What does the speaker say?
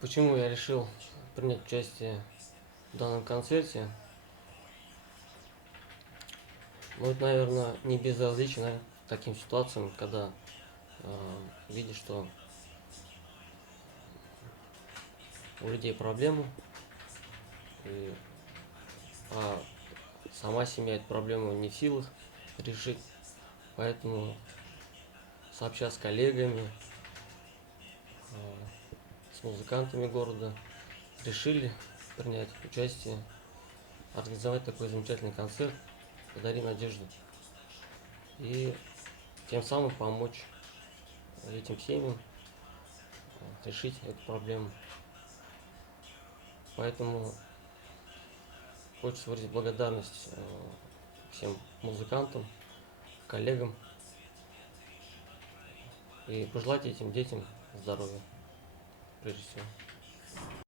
Почему я решил принять участие в данном концерте? Ну, это, наверное, не безразлично таким ситуациям, когда видишь, что у людей проблемы, и, а сама семья эту проблему не в силах решить. Поэтому, сообща с коллегами, с музыкантами города, решили принять участие, организовать такой замечательный концерт «Подари надежду» и тем самым помочь этим семьям решить эту проблему. Поэтому хочется выразить благодарность всем музыкантам, коллегам и пожелать этим детям здоровья, прежде всего.